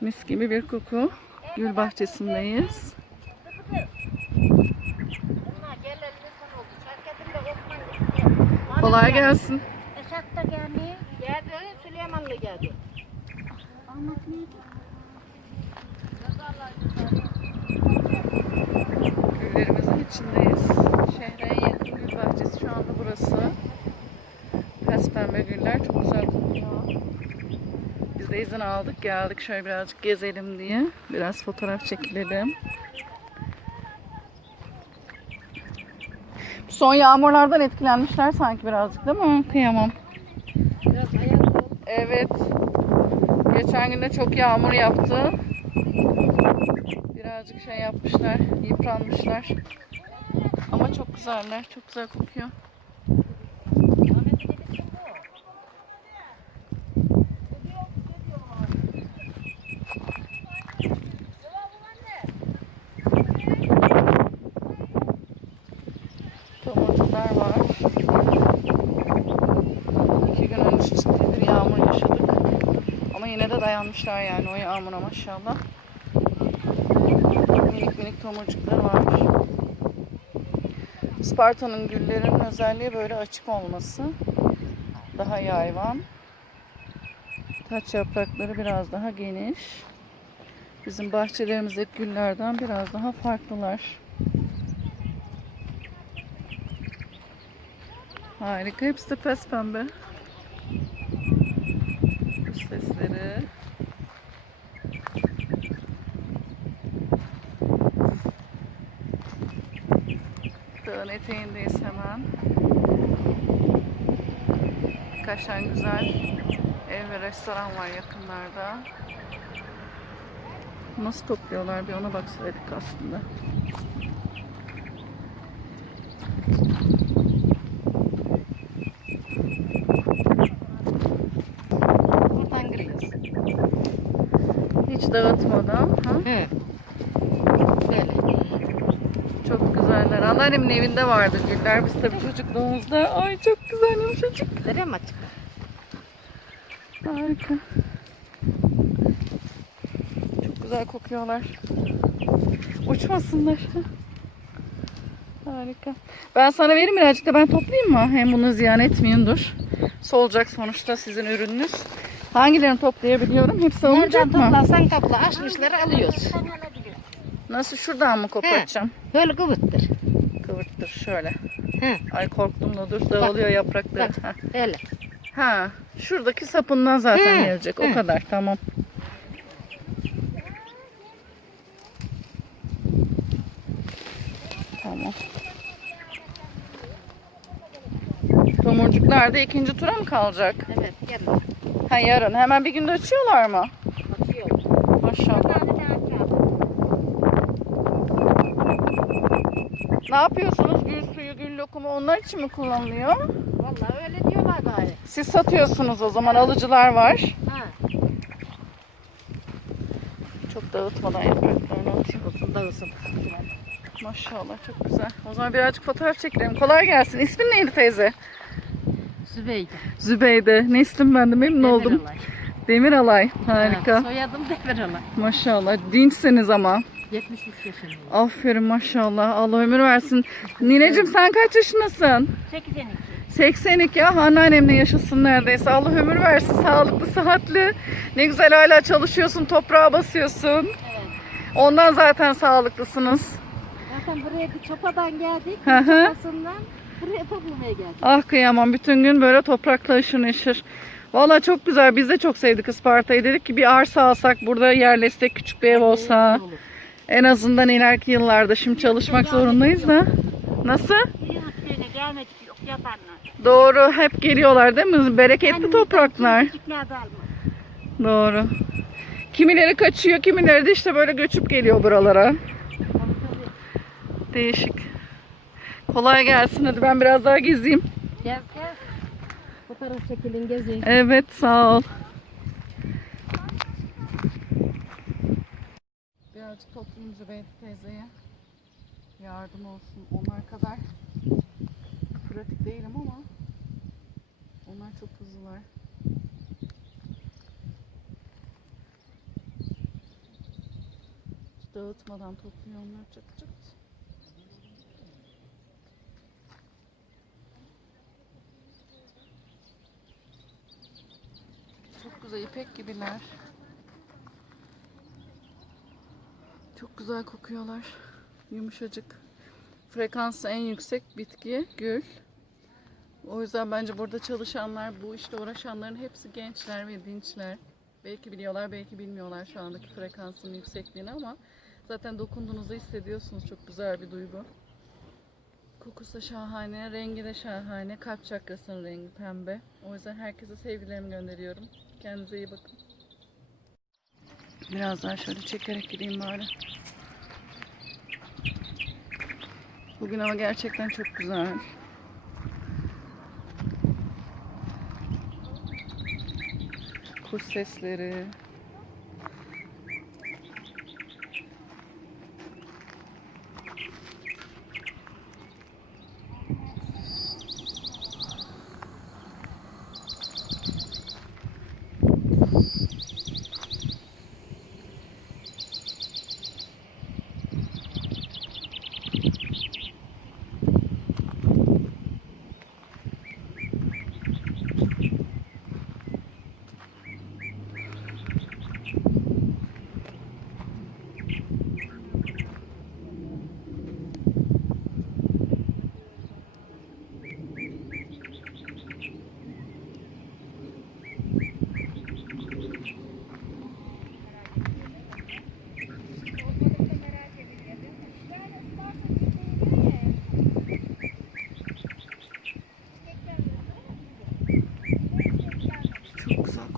Mis gibi bir koku. Gül bahçesindeyiz. Kolay gelsin. Esat da gelmiyor. Geldi, Süleyman'la geldi. Neydi? Güllerimizin içindeyiz. Şehre en yakın gül bahçesi şu anda burası. Pes pembe güller çok güzel kokuyor. Biz de izin aldık geldik şöyle birazcık gezelim diye. Biraz fotoğraf çekilelim. Son yağmurlardan etkilenmişler sanki birazcık değil mi? Kıyamam. Biraz ayak. Evet. Geçen gün de çok yağmur yaptı. Birazcık şey yapmışlar, yıpranmışlar. Ama çok güzeller, çok güzel kokuyor. Tomurcuklar var. İki gün önce ciddi yağmur yaşadık. Ama yine de dayanmışlar yani o yağmura maşallah. Minik minik tomurcuklar var. Sparta'nın güllerinin özelliği böyle açık olması. Daha yayvan. Taç yaprakları biraz daha geniş. Bizim bahçelerimizdeki güllerden biraz daha farklılar. Harika. Hepsi de pes pembe. Kuş sesleri. Dağın eteğindeyiz hemen. Birkaç tane güzel ev ve restoran var yakınlarda. Nasıl topluyorlar bir ona baksaydık aslında. Dağıtmadan. Ha? He. Böyle. Çok güzeller. Anneannemin evinde vardı güller. Biz tabii çocukluğumuzda. Ay çok güzel yumuşacık. Nereye mi açık? Harika. Çok güzel kokuyorlar. Uçmasınlar. Harika. Ben sana vereyim birazcık da ben toplayayım mı? Hem bunu ziyan etmeyeyim dur. Solacak sonuçta sizin ürününüz. Hangilerini toplayabiliyorum? Hepsi olacak Nereden mı? toplarsan topla. Açmışları alıyoruz. Nasıl şuradan mı kopartacağım? Böyle kıvırttır. Kıvırttır şöyle. He. Ay korktum da dur dağılıyor yaprakları. Bak. Heh. Öyle. Ha, şuradaki sapından zaten Hı, gelecek. O hı. kadar. Tamam. Tamam. Tomurcuklar da ikinci tura mı kalacak? Evet. Yarın. Ha yarın. Hemen bir günde açıyorlar mı? Açıyor. Maşallah. Ne yapıyorsunuz? Gül suyu, gül lokumu onlar için mi kullanılıyor? Vallahi öyle diyorlar gayet. Siz satıyorsunuz o zaman. Alıcılar var. Ha. Çok dağıtmadan yapraklarını atayım. Olsun da olsun. Maşallah çok güzel. O zaman birazcık fotoğraf çekelim. Kolay gelsin. İsmin neydi teyze? Zübeyde. Zübeyde. Ne istim ben de memnun oldum. Demiralay. Demiralay. Harika. Ha, soyadım Demiralay. Maşallah. Dinçsiniz ama. 73 yaşındayım. Aferin maşallah. Allah ömür versin. Nineciğim sen kaç yaşındasın? 82. 82 ah anneannemle yaşasın neredeyse. Allah ömür versin. Sağlıklı, sıhhatli. Ne güzel hala çalışıyorsun, toprağa basıyorsun. Evet. Ondan zaten sağlıklısınız. Zaten buraya bir çopadan geldik. Hı hı. Çopasından buraya toplamaya geldik. Ah kıyamam bütün gün böyle toprakla ışır ışır. Valla çok güzel biz de çok sevdik Isparta'yı. Dedik ki bir arsa alsak burada yerleşsek küçük bir ev olsa. En azından ileriki yıllarda şimdi çalışmak zorundayız da. Nasıl? Doğru hep geliyorlar değil mi? Bereketli topraklar. Doğru. Kimileri kaçıyor kimileri de işte böyle göçüp geliyor buralara. Değişik. Kolay gelsin hadi ben biraz daha gezeyim. Gel gel. Fotoğraf çekilin gezin. Evet sağ ol. Birazcık toplayayım Zübeyde teyzeye. Yardım olsun. Onlar kadar pratik değilim ama onlar çok hızlılar. dağıtmadan topluyor onlar çıt güzel ipek gibiler. Çok güzel kokuyorlar. Yumuşacık. Frekansı en yüksek bitki gül. O yüzden bence burada çalışanlar, bu işte uğraşanların hepsi gençler ve dinçler. Belki biliyorlar, belki bilmiyorlar şu andaki frekansın yüksekliğini ama zaten dokunduğunuzda hissediyorsunuz. Çok güzel bir duygu. Kokusu da şahane, rengi de şahane. Kalp çakrasının rengi pembe. O yüzden herkese sevgilerimi gönderiyorum. Kendinize iyi bakın. Biraz daha şöyle çekerek gideyim bari. Bugün hava gerçekten çok güzel. Kuş sesleri. Çok güzel